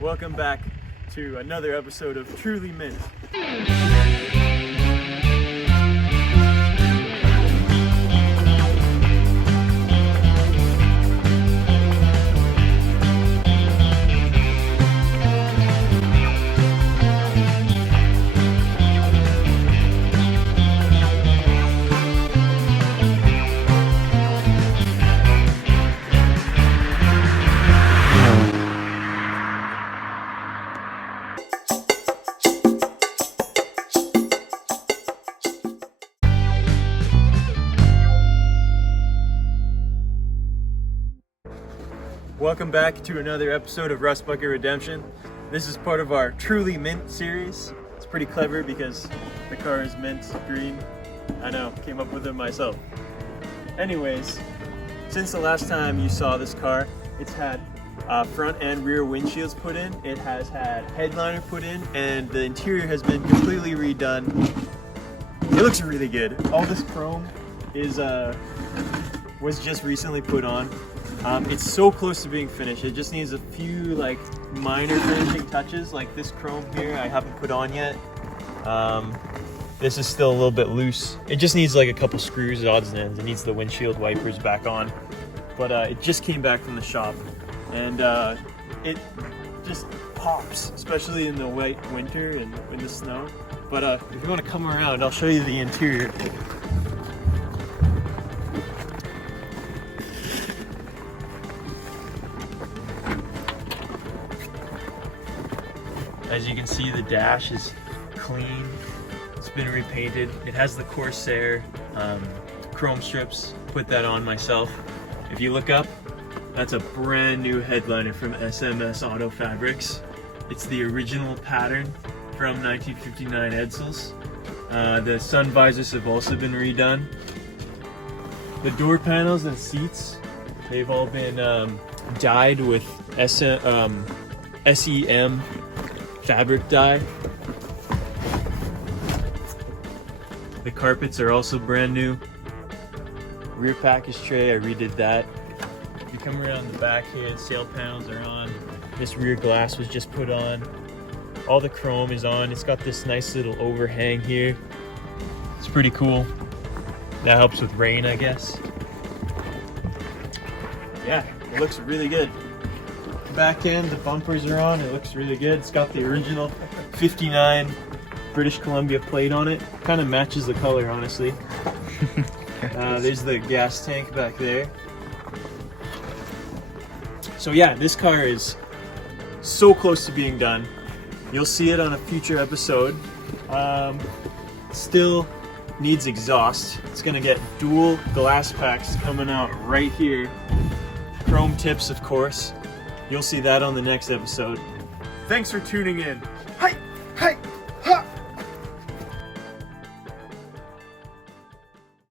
Welcome back to another episode of Truly Mint. Welcome back to another episode of Rust Bucket Redemption. This is part of our Truly Mint series. It's pretty clever because the car is mint green. I know, came up with it myself. Anyways, since the last time you saw this car, it's had front and rear windshields put in. It has had headliner put in, and the interior has been completely redone. It looks really good. All this chrome is was just recently put on. It's so close to being finished. It just needs a few minor finishing touches, like this chrome here I haven't put on yet. This is still a little bit loose. It just needs a couple screws, odds and ends. It needs the windshield wipers back on. But it just came back from the shop, and it just pops, especially in the wet winter and in the snow. But if you want to come around, I'll show you the interior. As you can see, the dash is clean. It's been repainted. It has the Corsair chrome strips. Put that on myself. If you look up, that's a brand new headliner from SMS Auto Fabrics. It's the original pattern from 1959 Edsels. The sun visors have also been redone. The door panels and seats, they've all been dyed with SEM fabric dye. The carpets are also brand new. Rear package tray, I redid that. If you come around the back here, the sail panels are on. This rear glass was just put on. All the chrome is on. It's got this nice little overhang here. It's pretty cool. That helps with rain, I guess. Yeah, it looks really good. Back end, the bumpers are on. It looks really good. It's got the original 59 British Columbia plate on it. Kind of matches the color, honestly. There's the gas tank back there. So yeah, this car is so close to being done. You'll see it on a future episode. Still needs exhaust. It's gonna get dual glass packs coming out right here. Chrome tips, of course. You'll see that on the next episode. Thanks for tuning in. Hi!